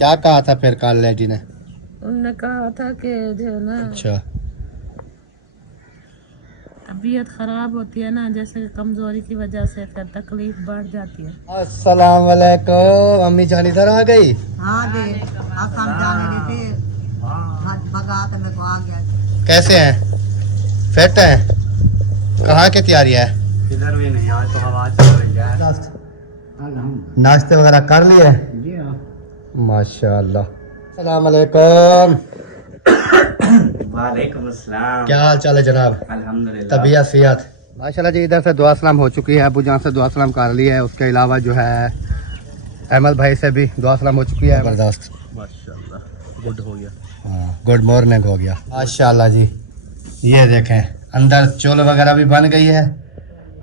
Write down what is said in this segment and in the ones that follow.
क्या कहा था फिर कल लेडी ने? उन्होंने कहा था कि जो है ना अच्छा, तबीयत खराब होती है ना, जैसे कमजोरी की वजह से फिर तकलीफ बढ़ जाती है। अस्सलाम वालेकुम। अम्मी जान इधर आ गई? हाँ जी, अब हम जाने रहे थे, भगा तो मेरे को आ गया। कैसे हैं? फिट हैं? कहाँ की तैयारी है? इधर भी नहीं, आज तो हवा चल रही है। नाश्ते वगैरह कर लिए? जी हाँ। माशाल्लाह। अस्सलाम वालेकुम। वालेकुम अस्सलाम। क्या हाल चाल है जनाब? अल्हम्दुलिल्लाह। तबीयत सेहत? माशाल्लाह जी। इधर से दुआ सलाम हो चुकी है, अबू जान से दुआ सलाम कर ली है, उसके अलावा जो है अहमद भाई से भी दुआ सलाम हो चुकी है। जबरदस्त, माशाल्लाह, गुड हो गया। हाँ, गुड मॉर्निंग हो गया माशाल्लाह जी। ये देखें, अंदर चोल वगैरह भी बन गई है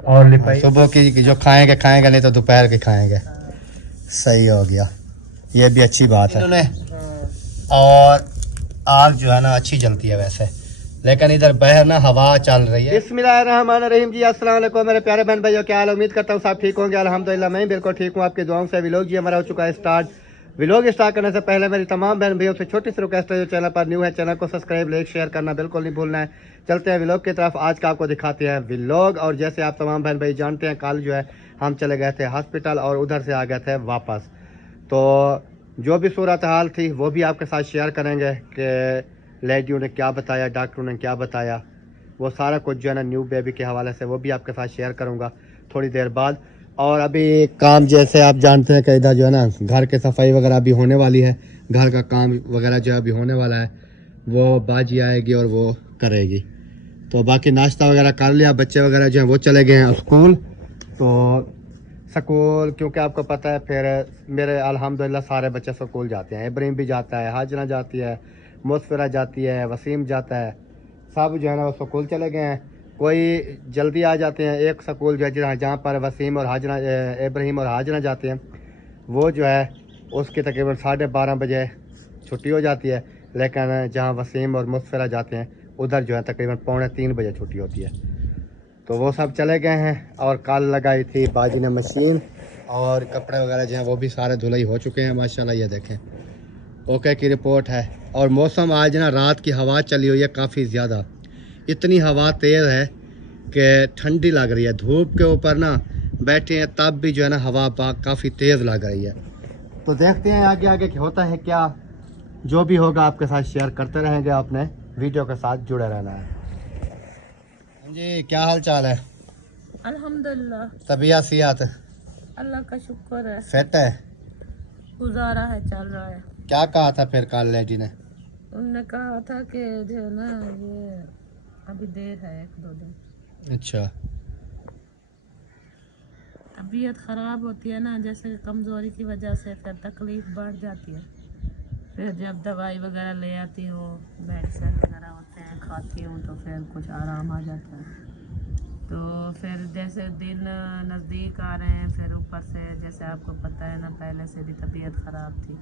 और लिपाई सुबह की जो खाएंगे खाएंगे, नहीं तो दोपहर की खाएंगे। सही हो गया, ये भी अच्छी बात है। इन्होंने और आग जो है ना अच्छी जलती है वैसे, लेकिन इधर बाहर ना हवा चल रही है। बिस्मिल्लाहिर्रहमानिर्रहीम जी। अस्सलाम वालेकुम मेरे प्यारे बहन भाइयों, क्या हाल? उम्मीद करता हूँ सब ठीक होंगे। अल्हम्दुलिल्लाह मैं बिल्कुल ठीक हूँ, आपकी दुआओं से। व्लॉग जी हमारा हो चुका है स्टार्ट। व्लॉग स्टार्ट करने से पहले मेरी तमाम बहन भाइयों से छोटी सी रिक्वेस्ट है, जो चैनल पर न्यू है चैनल को सब्सक्राइब लाइक शेयर करना बिल्कुल नहीं भूलना है। चलते हैं व्लॉग की तरफ। आज का आपको दिखाते हैं व्लॉग। और जैसे आप तमाम बहन भाई जानते हैं, कल जो है हम चले गए थे हॉस्पिटल और उधर से आ गए थे वापस। तो जो भी सूरत हाल थी वो भी आपके साथ शेयर करेंगे कि लेडियों ने क्या बताया, डॉक्टरों ने क्या बताया, वो सारा कुछ जो है ना न्यू बेबी के हवाले से वो भी आपके साथ शेयर करूंगा थोड़ी देर बाद। और अभी काम जैसे आप जानते हैं कि इधर जो है ना घर की सफाई वगैरह अभी होने वाली है, घर का काम वगैरह जो अभी होने वाला है वो बाजी आएगी और वो करेगी। तो बाकी नाश्ता वगैरह कर लिया, बच्चे वगैरह जो हैं वो चले गए हैं स्कूल। तो स्कूल क्योंकि आपको पता है फिर मेरे अल्हम्दुलिल्लाह सारे बच्चे स्कूल जाते हैं। इब्राहिम भी जाता है, हाजना जाती है, मुस्फिरा जाती है, वसीम जाता है, सब जो है ना वो स्कूल चले गए हैं। कोई जल्दी आ जाते हैं। एक स्कूल जो है जहाँ पर वसीम और हाजना इब्राहिम और हाजना जाते हैं वो जो है उसकी तकरीबन 12:30 बजे छुट्टी हो जाती है, लेकिन जहाँ वसीम और मुस्फिरा जाते हैं उधर जो है तकरीबन 2:45 बजे छुट्टी होती है। तो वो सब चले गए हैं। और कल लगाई थी बाजी ने मशीन और कपड़े वगैरह जो हैं वो भी सारे धुलाई हो चुके हैं माशाल्लाह। ये देखें ओके की रिपोर्ट है। और मौसम आज ना रात की हवा चली हुई है काफ़ी ज़्यादा, इतनी हवा तेज़ है कि ठंडी लग रही है। धूप के ऊपर ना बैठे हैं तब भी जो है ना हवा काफ़ी तेज़ लग रही है। तो देखते हैं आगे आगे क्या होता है। क्या जो भी होगा आपके साथ शेयर करते रहेंगे, आपने वीडियो के साथ जुड़े रहना है। जी क्या हाल चाल है? अल्हम्दुलिल्लाह, तबीयत सेहत? अल्लाह का शुक्र है, फिट है? गुजारा है, चल रहा है। क्या कहा था फिर कल लेडी ने? उन्होंने कहा था कि जो है ना ये अभी देर है, 1-2 दिन। अच्छा, तबीयत खराब होती है ना, जैसे कमजोरी की वजह से फिर तकलीफ बढ़ जाती है। फिर जब दवाई वगैरह ले आती हूँ, मेडिसिन वगैरह होते हैं खाती हूँ, तो फिर कुछ आराम आ जाता है। तो फिर जैसे दिन नज़दीक आ रहे हैं, फिर ऊपर से जैसे आपको पता है ना पहले से भी तबीयत ख़राब थी,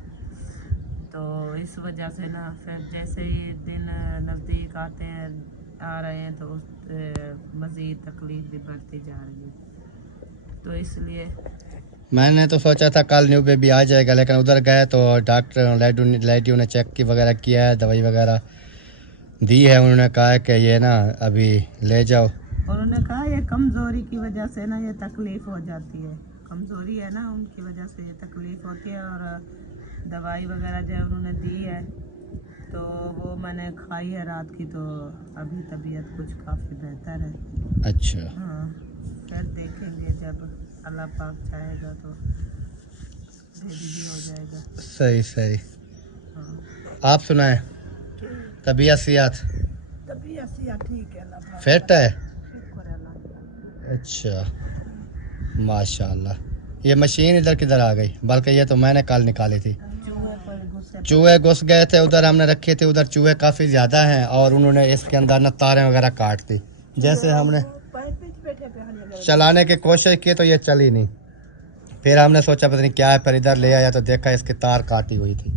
तो इस वजह से ना फिर जैसे ही दिन नज़दीक आते हैं आ रहे हैं तो मज़ीद तकलीफ भी बढ़ती जा रही है। तो इसलिए मैंने तो सोचा था कल न्यू बेबी आ जाएगा, लेकिन उधर गए तो डॉक्टर लेडियों ने चेक की वगैरह किया है, दवाई वगैरह दी है। उन्होंने कहा कि ये ना अभी ले जाओ। उन्होंने कहा ये कमज़ोरी की वजह से ना ये तकलीफ़ हो जाती है, कमज़ोरी है ना उनकी वजह से ये तकलीफ़ होती है। और दवाई वगैरह जो उन्होंने दी है तो वो मैंने खाई है रात की, तो अभी तबीयत कुछ काफ़ी बेहतर है। अच्छा, हाँ, फिर देखेंगे जब अल्लाह पाक चाहेगा तो बेबी भी हो जाएगा। सही सही। हाँ, आप सुनाएं, तबीयत सेहत? तबीयत ठीक है, अल्लाह पाक फिट है? शुक्र है अल्लाह। अच्छा माशाल्लाह। ये मशीन इधर किधर आ गई? बल्कि ये तो मैंने कल निकाली थी। चूहे घुस गए थे उधर, हमने रखे थे उधर, चूहे काफ़ी ज़्यादा हैं और उन्होंने इसके अंदर ना तारें वगैरह काट दी। जैसे हमने चलाने की कोशिश की तो ये चली नहीं। फिर हमने सोचा पता नहीं क्या है, फिर इधर ले आया तो देखा इसकी तार काटी हुई थी।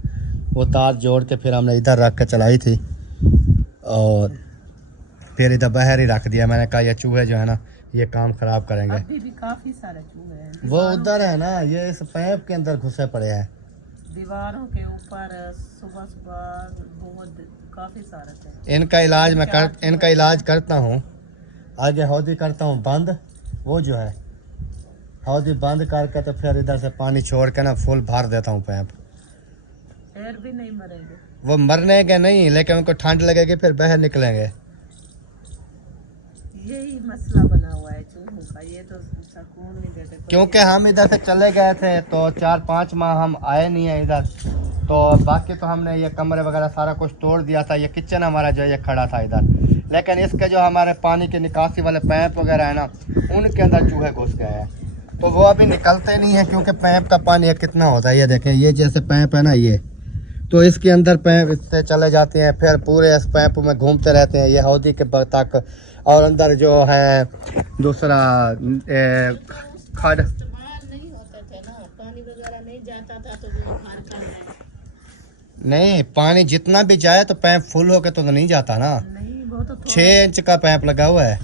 वो तार जोड़ के फिर हमने इधर रख के चलाई थी और फिर इधर बाहर ही रख दिया। मैंने कहा ये चूहे जो है ना ये काम ख़राब करेंगे। अभी भी काफ़ी सारे चूहे हैं। वो उधर है ना, ये इस पैप के अंदर घुसे पड़े हैं। दीवारों के ऊपर सुबह सुबह बहुत काफी सारे थे। इनका इलाज करता हूँ। आगे हौदी करता हूँ बंद, वो जो है हौदी बंद करके तो फिर इधर से पानी छोड़ के ना फुल भर देता हूँ पैप। फिर भी नहीं मरेंगे। वो मरने के नहीं, लेकिन उनको ठंड लगेगी फिर बाहर निकलेंगे। यही मसला बना हुआ है चूहों का, ये तो सुकून नहीं देते। क्योंकि हम इधर से चले गए थे तो 4-5 माह हम आए नहीं है इधर, तो बाकी तो हमने ये कमरे वगैरह सारा कुछ तोड़ दिया था। ये किचन हमारा जो है ये खड़ा था इधर, लेकिन इसके जो हमारे पानी के निकासी वाले पैप वगैरह है ना, उनके अंदर चूहे घुस गए हैं, तो वो अभी निकलते नहीं है। क्योंकि पैप का पानी ये कितना होता है, ये देखें, ये जैसे पैप है ना ये, तो इसके अंदर पैप इससे चले जाते हैं, फिर पूरे इस पैप में घूमते रहते हैं ये हौदी के तक। और अंदर जो है दूसरा खड इस्तेमाल नहीं होते थे ना, पानी वगैरह नहीं जाता था तो वो खान है। नहीं, पानी जितना भी जाए तो पैप फुल होके तो नहीं जाता ना। नहीं, वो तो 6 इंच का पैप लगा हुआ है,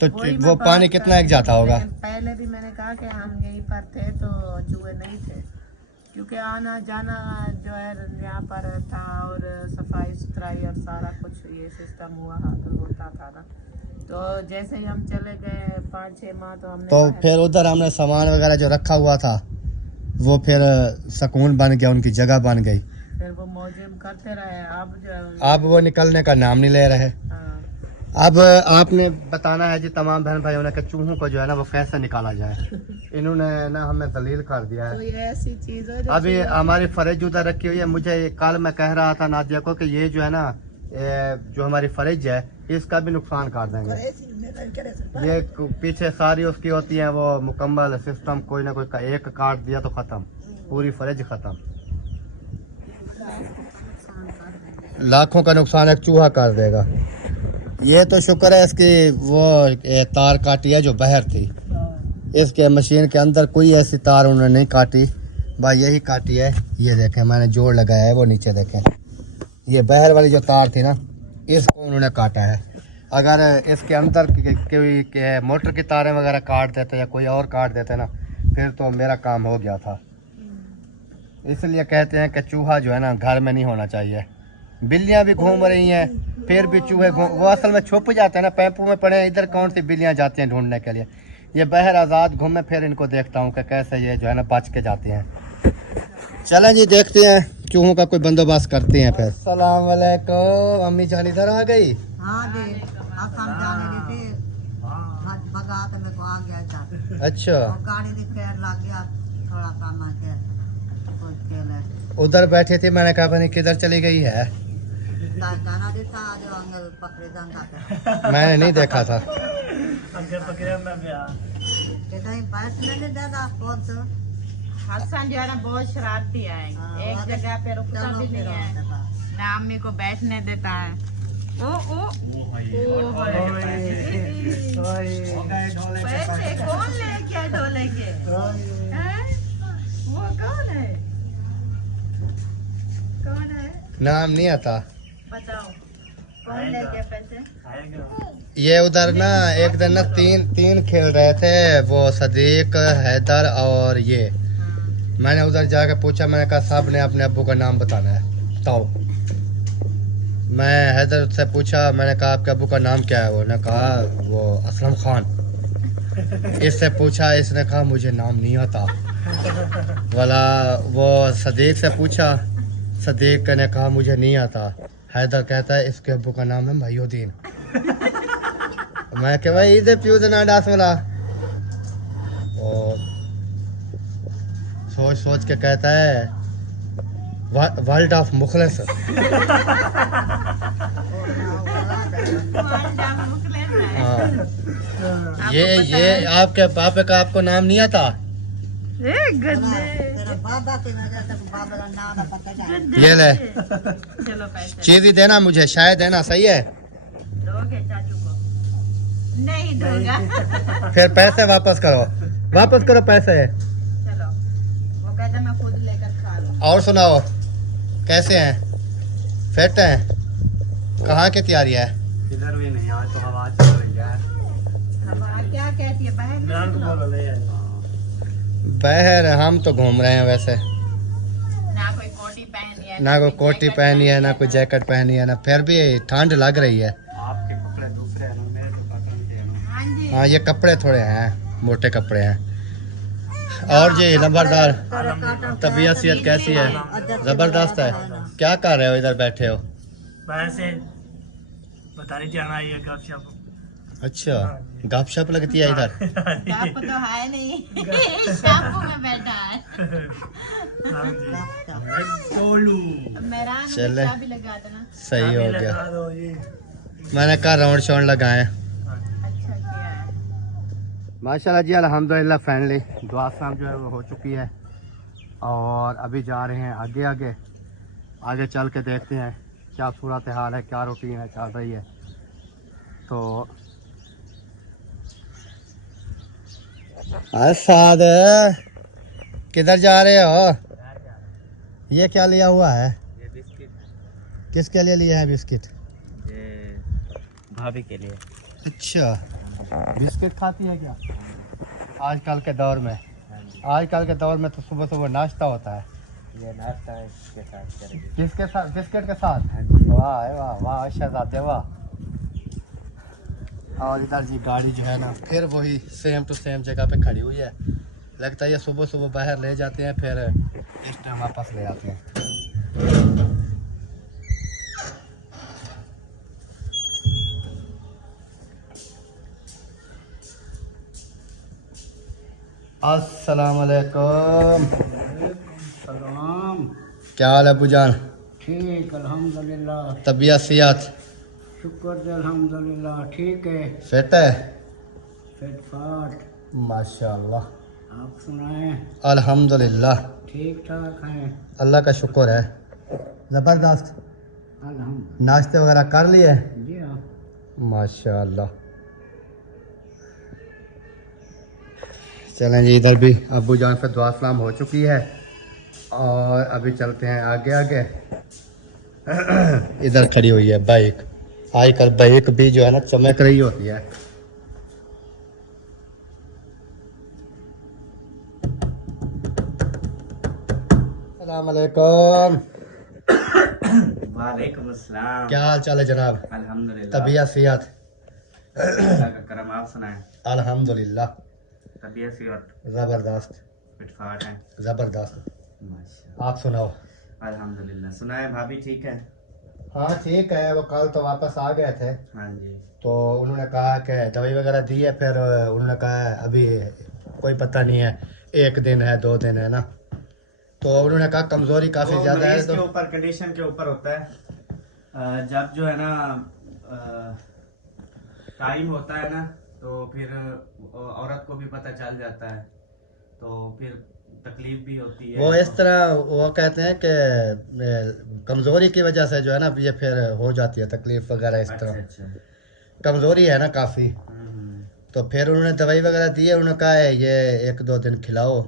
तो वही वो मैं पानी बात कितना कर एक रही जाता हूँ, होगा। लेकिन पहले भी मैंने कहा कि हम यहीं पर थे तो चूहे नहीं थे, क्योंकि आना जाना जो है यहाँ पर था और सफाई सुथराई और सारा कुछ ये सिस्टम होता था ना। तो जैसे ही हम चले गए 5-6 माह तो हमने तो फिर उधर हमने सामान वगैरह जो रखा हुआ था वो फिर सुकून बन गया, उनकी जगह बन गई। फिर वो मौजूद करते रहे। अब जो अब वो निकलने का नाम नहीं ले रहे। हाँ, अब आपने बताना है जी तमाम बहन भाइयों ने कि चूहों को जो है ना वो कैसे निकाला जाए। इन्होंने ना हमें दलील कर दिया है। तो ये ऐसी चीज है जो अभी हमारी फ्रिज उधर रखी हुई है। मुझे कल मैं कह रहा था नादिया को कि ये जो है ना जो हमारी फ्रिज है इसका भी नुकसान कर देंगे। ये पीछे सारी उसकी होती है वो मुकम्मल सिस्टम, कोई ना कोई एक काट दिया तो ख़त्म, पूरी फ्रिज ख़त्म। लाखों का नुकसान एक चूहा कर देगा। ये तो शुक्र है इसकी वो तार काटी है जो बाहर थी, इसके मशीन के अंदर कोई ऐसी तार उन्होंने नहीं काटी, बस यही काटी है। ये देखें मैंने जोड़ लगाया है, वो नीचे देखें, ये बाहर वाली जो तार थी ना इसको उन्होंने काटा है। अगर इसके अंदर कोई मोटर की तारें वगैरह काट देते या कोई और काट देते ना, फिर तो मेरा काम हो गया था। इसलिए कहते हैं कि चूहा जो है ना घर में नहीं होना चाहिए। बिल्लियां भी घूम रही हैं, फिर भी चूहे वो असल में छुप जाते हैं ना, पैपों में पड़े हैं। इधर कौन सी बिल्लियां जाती हैं ढूंढने के लिए, ये बाहर आज़ाद घूमे, फिर इनको देखता हूँ कि कैसे ये जो है ना बच के जाते हैं। चलें जी देखते हैं, चूहों का कोई बंदोबस्त करते हैं फिर। अस्सलाम वालेकुम, अम्मी जान इधर आ गई। हाँ जी, अब हम जाने रहे थे बगात में को आ गया था। अच्छा, और गाड़ी ने पैर लग गया, थोड़ा काम आके कुछ खेल है। उधर बैठी थी, मैंने कहा पता किधर चली गई है। गाना देता आज अंगल पकड़े जाता मैंने नहीं देखा था। कहीं पैस नहीं देना खुद। हसन जो है ना बहुत शरारती है, एक जगह पे रुकता भी नहीं है ना, अम्मी को बैठने देता है। पैसे कौन ले गया ढोले के? हैं? वो कौन है? कौन है? नाम नहीं आता। बताओ कौन ले गया पैसे? ये उधर ना एक दिन ना तीन खेल रहे थे, वो सदीक, हैदर और ये। मैंने उधर जाकर पूछा, मैंने कहा साहब ने अपने अब्बू का नाम बताना है, बताओ। मैं हैदर से पूछा, मैंने कहा आपके अब्बू का नाम क्या है? उन्होंने कहा वो असलम खान। इससे पूछा, इसने कहा मुझे नाम नहीं आता वाला। वो सदीक से पूछा, सदीक ने कहा मुझे नहीं आता। हैदर कहता है इसके अब्बू का नाम है महीउद्दीन। मैं क्या भाई इधर प्यू ना डास वाला। और सोच सोच के कहता है वर्ल्ड ऑफ मुखलिस। हाँ, ये आपके पापे का आपको नाम नहीं आता? तेरा बाबा की वजह से बाबा का नाम पता चला। ये ले चलो पैसे चीज ही देना मुझे, शायद देना, सही है? दोगे चाचू को? नहीं दूंगा। फिर पैसे वापस करो, वापस करो पैसे। चलो, वो कहता मैं खुद लेकर खा लूँ। और सुनाओ कैसे हैं? फिट हैं? कहाँ की तैयारी है? इधर भी नहीं, आज तो हवा चल रही है। हवा क्या कहती है? बहन बहर हम तो घूम रहे हैं वैसे। कोटी पहनी है ना कोई कोटी पहनी है, ना कोई जैकेट पहनी है, ना फिर भी ठंड लग रही है। आपके कपड़े दूसरे हैं ना, मेरे तो पता नहीं है ना। हाँ जी। हाँ, ये कपड़े थोड़े हैं, मोटे कपड़े हैं। और जी नंबरदार, तबीयत सेहत कैसी है? जबरदस्त है। क्या कर रहे हो इधर बैठे हो? वैसे बता रही जाना ये गपशप। अच्छा, गपशप लगती है इधर। आपको तो है नहीं शाम में बैठा है हाँ जी। मेरा चले। भी लगा देना। सही हो गया। लगा दो ये। मैंने कहा राउंड शाउंड लगाए। अच्छा किया है। माशाल्लाह जी, अल्हम्दुलिल्लाह फाइनली दुआ शाम जो है वो हो चुकी है। और अभी जा रहे हैं आगे आगे आगे चल के देखते हैं क्या सूरत हाल है, क्या रूटीन है चल रही है। तो साद किधर जा रहे हो? ये क्या लिया हुआ है? ये बिस्किट है, किसके लिए लिया है बिस्किट? ये भाभी के लिए। अच्छा, बिस्किट खाती है क्या आजकल के दौर में? आजकल के दौर में तो सुबह सुबह नाश्ता होता है। ये नाश्ता है इसके साथ करेंगे। किसके साथ? बिस्किट के साथ? हाँ जी। वाह वाह वाह शहजादे वाह। और इधर जी गाड़ी जो है ना फिर वही सेम टू सेम जगह पे खड़ी हुई है। लगता है ये सुबह सुबह बाहर ले जाते हैं, फिर इस टाइम वापस ले आते हैं। अस्सलाम वालेकुम। सलाम। क्या हाल है अब्बूजान? ठीक अल्हम्दुलिल्लाह। तबीयत सेहत शुक्र से अल्हम्दुलिल्लाह ठीक है। फिट है? फिट फाट। माशाल्लाह। आप सुनाएं? अल्हम्दुलिल्लाह, ठीक ठाक हैं। अल्लाह का शुक्र है। ज़बरदस्त। अल्हम्दुलिल्लाह। नाश्ते वगैरह कर लिए? जी हाँ। माशाल्लाह। चलें जी, इधर भी अब्बू जान से दुआ सलाम हो चुकी है और अभी चलते हैं आगे आगे। इधर खड़ी हुई है बाइक। आजकल बाइक भी जो है ना चमक रही होती है। अस्सलाम वालेकुम। वालेकुम अस्सलाम। क्या हाल चाल है जनाब? अल्हम्दुलिल्लाह। तबीयत सेहत? अल्लाह का करम, आप सुनाएं? अल्हम्दुलिल्लाह तबीयत सेहत ज़बरदस्त फिटफाट है। ज़बरदस्त। माशाल्लाह। आप सुनाओ। अल्हम्दुलिल्लाह। सुनाएं, भाभी ठीक है? हाँ ठीक है, वो कल तो वापस आ गए थे, हाँ जी। तो उन्होंने कहा कि दवाई वगैरह दी है, फिर उन्होंने कहा अभी कोई पता नहीं है, 1 दिन है 2 दिन है ना, तो उन्होंने कहा कमज़ोरी काफ़ी वो ज़्यादा है। मरीज के तो ऊपर, कंडीशन के ऊपर होता है। जब जो है ना टाइम होता है ना, तो फिर औरत को भी पता चल जाता है, तो फिर तकलीफ भी होती है। वो इस तरह वो कहते हैं कि कमज़ोरी की वजह से जो है ना ये फिर हो जाती है तकलीफ़ वगैरह इस अच्छा तरह। अच्छा। कमज़ोरी है ना काफ़ी, हम्म, तो फिर उन्होंने दवाई वगैरह दी है। उन्होंने कहा है ये 1-2 दिन खिलाओ,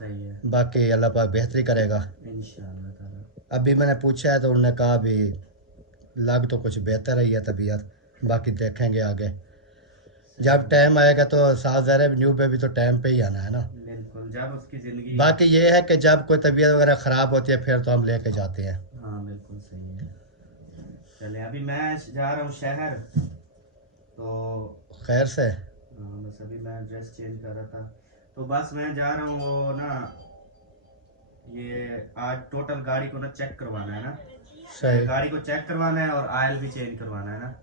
सही है। बाकी अल्लाह पाक बेहतरी करेगा। इंशाअल्लाह ताला। अभी मैंने पूछा है तो उन्होंने कहा अभी लग तो कुछ बेहतर रही है तबीयत, बाकी देखेंगे आगे जब टाइम आएगा। तो साथ ज़ाहिर न्यू बेबी तो टाइम पे ही आना है ना। बिल्कुल, जब उसकी जिंदगी। बाकी ये है कि जब कोई तबीयत वगैरह ख़राब होती है फिर तो हम लेके जाते हैं। हाँ बिल्कुल सही है। चले, अभी मैं जा रहा हूँ शहर, तो खैर से। बस अभी मैं ड्रेस चेंज कर रहा था, तो बस मैं जा रहा हूँ वो ना, ये आज टोटल गाड़ी को ना चेक करवाना है ना। सही गाड़ी को चेक करवाना है और ऑयल भी चेंज करवाना है ना।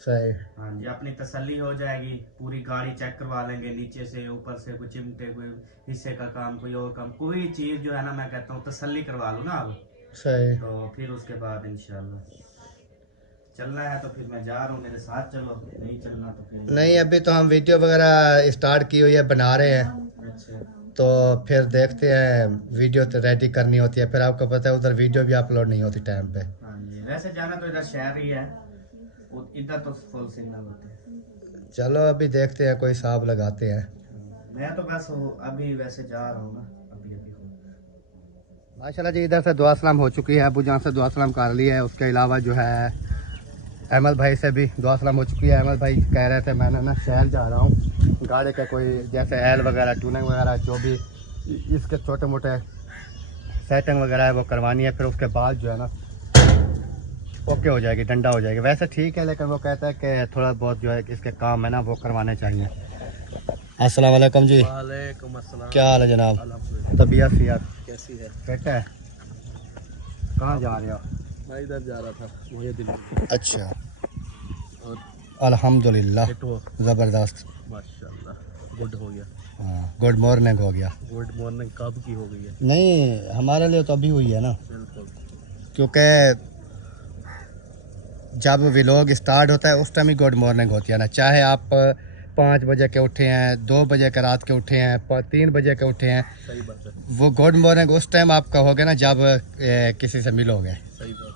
सही। हाँ जी, अपनी तसल्ली हो जाएगी, पूरी गाड़ी चेक करवा लेंगे, नीचे से ऊपर से, कोई चिमटे, कोई हिस्से का काम, कोई और काम, कोई चीज़ जो है ना, मैं कहता हूँ तसल्ली करवा लो ना अब, सही। तो फिर उसके बाद इंशाल्लाह चलना है। तो फिर मैं जा रहा हूँ, मेरे साथ चलो, नहीं चलना तो फिर नहीं, अभी तो हम वीडियो वगैरह स्टार्ट की हुई है, बना रहे हैं, अच्छा। तो फिर देखते हैं। वीडियो तो रेडी करनी होती है, फिर आपको पता है उधर वीडियो भी अपलोड नहीं होती टाइम पे। हाँ जी, वैसे जाना तो इधर शहर ही है, इधर तो फुल सिग्नल होते हैं। चलो अभी देखते हैं, कोई हिसाब लगाते हैं। मैं तो बस अभी वैसे जा रहा हूँ ना, अभी अभी माशाल्लाह जी, इधर से दुआ सलाम हो चुकी है, अबू जान से दुआ सलाम कर लिया है। उसके अलावा जो है अहमद भाई से भी दुआ सलाम हो चुकी है। अहमद भाई कह रहे थे मैंने ना शहर जा रहा हूँ, गाड़ी के कोई जैसे एल वगैरह, ट्यूनिंग वगैरह, जो भी इसके छोटे मोटे सेटिंग वगैरह है वो करवानी है, फिर उसके बाद जो है ना ओके हो जाएगी, डंडा हो जाएगी। वैसे ठीक है, लेकिन वो कहता है कि थोड़ा बहुत जो है इसके काम है ना वो करवाने चाहिए। अस्सलाम वालेकुम जी। वालेकुम अस्सलाम। क्या हाल है जनाब? अल्हम्दुलिल्लाह। तबीयत यार कैसी है? बेटा है? कहाँ जा रहे हो? मैं इधर जा रहा था, मुझे दिल्ली। अच्छा, और अल्हम्दुलिल्लाह, फिट हो? ज़बरदस्त। माशाल्लाह, गुड हो गया। हाँ, गुड मॉर्निंग हो गया। गुड मॉर्निंग कब की हो गई है? नहीं, हमारे लिए तो अभी हुई है ना, बिल्कुल। क्योंकि जब व्लॉग स्टार्ट होता है उस टाइम ही गुड मॉर्निंग होती है ना। चाहे आप 5 बजे के उठे हैं, 2 बजे के रात के उठे हैं, 3 बजे के उठे हैं, सही बात है। वो गुड मॉर्निंग उस टाइम आप कहोगे ना जब किसी से मिलोगे। सही बात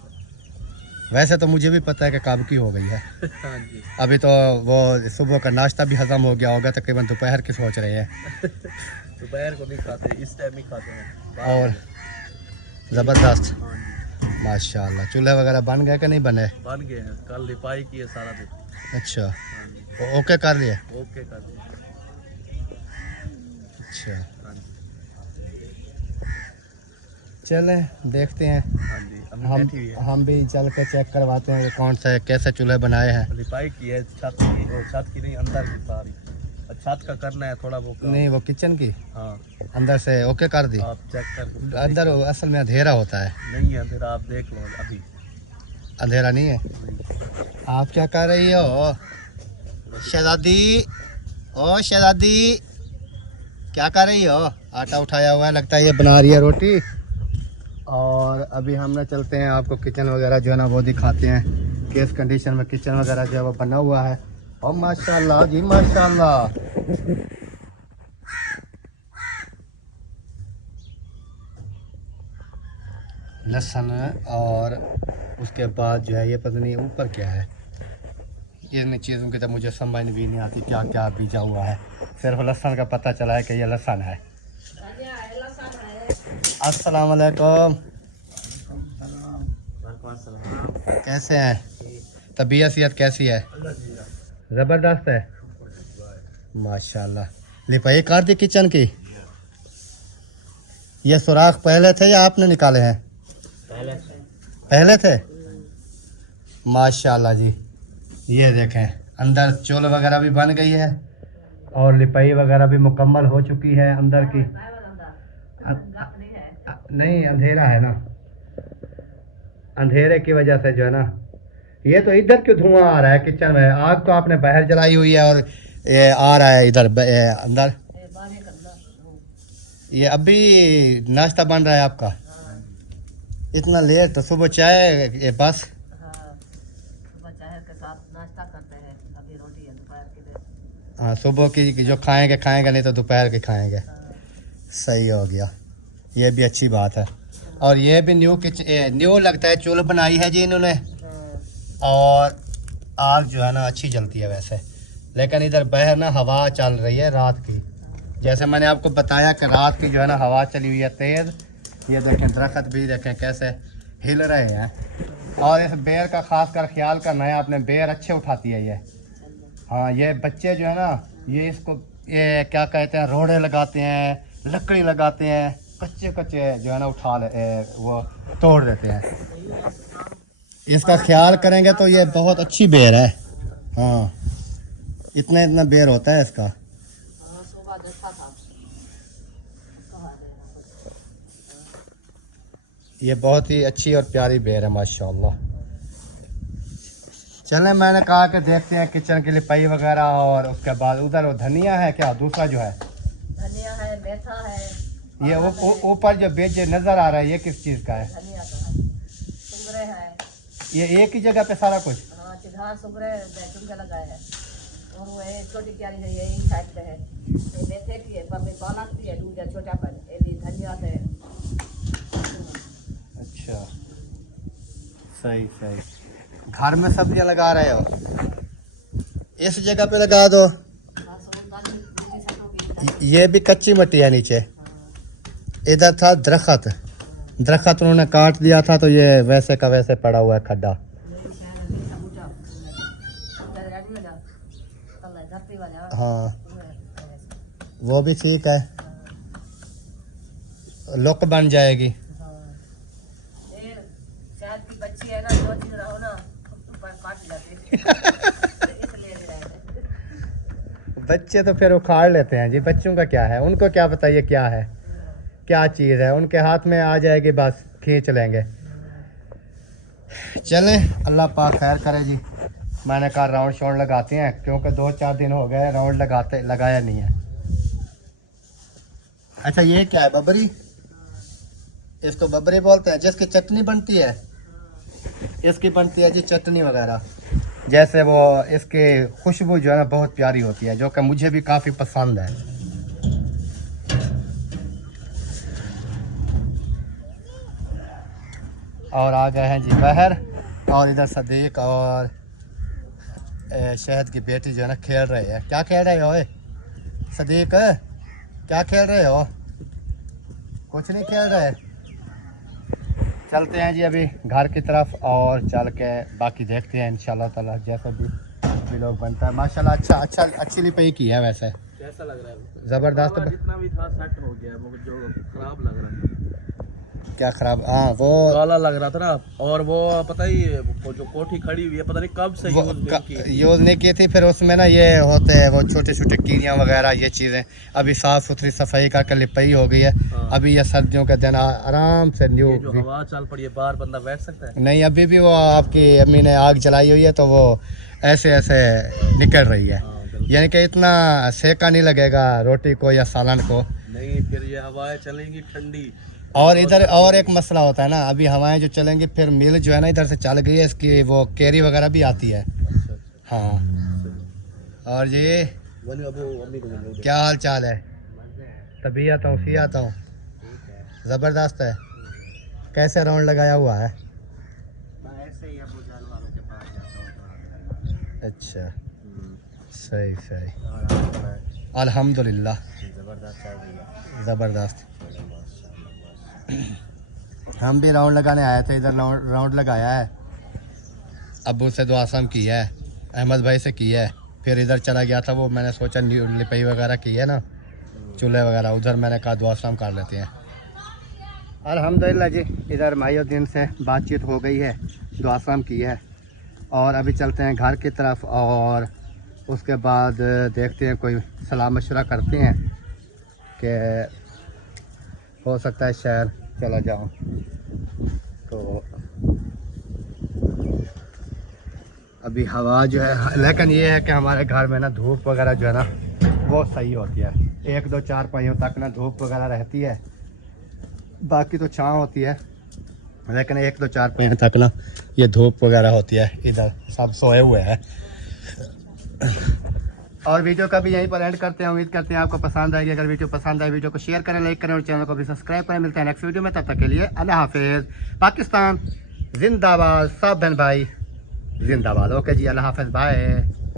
वैसे तो मुझे भी पता है कि कब की हो गई है। है। हाँ जी। अभी तो वो सुबह का नाश्ता भी हजम हो गया होगा, तकरीबन दोपहर की सोच रहे हैं। दोपहर को नहीं खाते, इस टाइम ही खाते हैं। और ज़बरदस्त, हाँ जी, माशाल्लाह। चूल्हे वगैरह बन गए कि नहीं बने? बन गए हैं। कल लिपाई की है सारा दिन। अच्छा, हाँ जी, ओके कर लिए? ओके कर दिया। अच्छा, हाँ जी, चलें देखते हैं। हाँ जी, अभी बैठी हुई है। हम भी चल के चेक करवाते हैं कि कौन सा कैसे चूल्हे बनाए हैं। लिपाई की है छत की, और छत की नहीं, अंदर की सारी। और छत का करना है थोड़ा वो काम। नहीं, वो किचन की हाँ, अंदर से ओके कर दी। आप चेक कर। अंदर असल में अंधेरा होता है। नहीं है, फिर आप देख लो अभी। अंधेरा नहीं है। आप क्या कर रही हो शहजादी? ओ शहजादी, क्या कर रही हो? आटा उठाया हुआ है, लगता है ये बना रही है रोटी। और अभी हम ना चलते हैं, आपको किचन वगैरह जो है ना वो दिखाते हैं, किस कंडीशन में किचन वगैरह जो है वो बना हुआ है। और माशाल्लाह जी माशाल्लाह, लहसुन, और उसके बाद जो है ये पता नहीं ऊपर क्या है, इन चीज़ों की तो मुझे समझ भी नहीं आती क्या क्या बीजा हुआ है। सिर्फ लहसुन का पता चला है कि ये लहसुन है। अस्सलाम वालेकुम, कैसे हैं? तबीयत सेहत कैसी है? ज़बरदस्त है, माशाल्लाह। लिपाई कर दी किचन की? ये सुराख पहले थे या आपने निकाले हैं? पहले थे। माशाल्लाह जी, ये देखें अंदर चूल वगैरह भी बन गई है और लिपाई वगैरह भी मुकम्मल हो चुकी है अंदर की। नहीं, अंधेरा है ना, अंधेरे की वजह से जो है ना, ये तो इधर क्यों धुआं आ रहा है किचन में? आग तो आपने बाहर जलाई हुई है और ये आ रहा है इधर अंदर। ये अभी नाश्ता बन रहा है आपका? इतना लेट? तो सुबह चाय ये बस? हाँ, सुबह की जो खाएंगे खाएंगे, नहीं तो दोपहर के खाएंगे। सही हो गया, ये भी अच्छी बात है। और ये भी न्यू लगता है चूल्हा बनाई है जी इन्होंने, और आग जो है ना अच्छी जलती है वैसे। लेकिन इधर बाहर ना हवा चल रही है रात की, जैसे मैंने आपको बताया कि रात की जो है ना हवा चली हुई है तेज़। ये देखें दरख्त भी देखें कैसे हिल रहे हैं। और इस बेर का खास कर ख्याल करना है आपने, बेर अच्छे उठाती है ये। हाँ, ये बच्चे जो है ना ये इसको ये क्या कहते हैं, रोड़े लगाते हैं, लकड़ी लगाते हैं, कच्चे कच्चे जो है ना उठा वो तोड़ देते हैं। इसका ख्याल करेंगे तो ये बहुत अच्छी बेर है। हाँ, इतना इतना बेर होता है इसका। ये बहुत ही अच्छी और प्यारी बेर है माशाल्लाह। चलें, मैंने कहा कि देखते हैं किचन की लिपाई वगैरह, और उसके बाद उधर वो धनिया है क्या दूसरा जो है? धनिया है, मेथा है, ये ऊपर जो बेज नज़र आ रहा है ये किस चीज़ का है? धनिया का है, सुगरे है। ये एक ही जगह पे सारा कुछ? हाँ, चिघार सुगरे जैतून का लगाए है, और वो है छोटी क्यारी है, यही साइड पे है। ये मेथे की है, पर में पालक की है, दूजा छोटा पर ये भी धनिया से। अच्छा, सही सही। घर में सब्जियां लगा रहे हो? इस जगह पे लगा दो। ये भी कच्ची मिट्टी है नीचे। इधर था दरख्त उन्होंने काट दिया था, तो ये वैसे का वैसे पड़ा हुआ है खड्डा। हाँ, वो भी ठीक है, लुक बन जाएगी। बच्ची है ना, दो चीज रहो ना ऊपर काट जाते हैं। इसलिए नहीं रहते। बच्चे तो फिर उखाड़ लेते हैं जी, बच्चों का क्या है, उनको क्या पता ये क्या है, क्या चीज़ है, उनके हाथ में आ जाएगी बस खींच लेंगे। चलें, अल्लाह पाक खैर करे जी। मैंने कहा राउंड शॉट लगाते हैं, क्योंकि 2-4 दिन हो गए राउंड लगाया नहीं है। अच्छा ये क्या है, बबरी? इसको बबरी बोलते हैं, जिसकी चटनी बनती है। इसकी बनती है जी चटनी वगैरह, जैसे वो इसकी खुशबू जो है ना बहुत प्यारी होती है, जो कि मुझे भी काफ़ी पसंद है। और आ गए हैं जी बहर, और इधर सदीक और शहद की बेटी जो है ना खेल रहे हैं। क्या खेल रहे हो सदीक, क्या खेल रहे हो? कुछ नहीं खेल रहे। चलते हैं जी अभी घर की तरफ, और चल के बाकी देखते हैं इंशाल्लाह ताला, जैसा भी लोग बनता है। माशाल्लाह अच्छी लिपाई की है वैसे। कैसा लग रहा है? ज़बरदस्त। जितना भी था सेट हो गया, वो जो खराब लग रहा था। क्या खराब? हाँ वो काला लग रहा था ना, और वो पता ही वो जो कोठी खड़ी हुई है पता नहीं कब से यूज़ नहीं की थी। फिर उसमें ना ये होते हैं वो छोटे छोटे कीड़ियाँ वगैरह, ये चीज़ें। अभी साफ़ सुथरी सफाई करके लिपाई हो गई है। हाँ। अभी ये सर्दियों के दिन आराम से न्यू जो हवा चल पड़ी है, बाहर बंदा बैठ सकता है। नहीं, अभी भी वो आपकी अम्मी ने आग जलाई हुई है, तो वो ऐसे ऐसे निकल रही है। यानी कि इतना सेका नहीं लगेगा रोटी को या सालन को। नहीं, फिर ये हवाएं चलेंगी ठंडी। और इधर और एक मसला होता है ना, अभी हवाएं जो चलेंगी, फिर मिल जो है ना इधर से चल गई है, इसकी वो केरी वगैरह भी आती है। हाँ। और ये क्या हाल चाल है? तबीयत हूँ सी आता हूँ, ज़बरदस्त है। कैसे राउंड लगाया हुआ है? ऐसे ही अबू जान वालों के पास जाता हूँ। अच्छा, सही सही, अल्हम्दुलिल्लाह, ज़बरदस्त। हम भी राउंड लगाने आए थे, इधर राउंड लगाया है, अब्बू से दुआ सम की है, अहमद भाई से की है, फिर इधर चला गया था। वो मैंने सोचा न्यू लिपाई वगैरह की है ना, चूल्हे वगैरह, उधर मैंने कहा दुआ सम कर लेते हैं। अल्हम्दुलिल्लाह जी, इधर माहिउद्दीन से बातचीत हो गई है, दुआ सम की है, और अभी चलते हैं घर की तरफ, और उसके बाद देखते हैं, कोई सलाह मशवरा करते हैं कि हो सकता है शहर चला जाऊं। तो अभी हवा जो है, लेकिन ये है कि हमारे घर में ना धूप वगैरह जो है ना वो सही होती है। 1-2-4 पहियों तक ना धूप वगैरह रहती है, बाकी तो छाँव होती है, लेकिन 1-2-4 पहियों तक ना ये धूप वगैरह होती है। इधर सब सोए हुए हैं। और वीडियो का भी यहीं पर एंड करते हैं। उम्मीद करते हैं आपको पसंद आएगी। अगर वीडियो पसंद आए, वीडियो को शेयर करें, लाइक करें, और चैनल को भी सब्सक्राइब करें। मिलते हैं नेक्स्ट वीडियो में, तब तक के लिए अल्लाह हाफिज़। पाकिस्तान जिंदाबाद, सब बहन भाई जिंदाबाद। ओके जी, अल्लाह हाफिज़, बाय।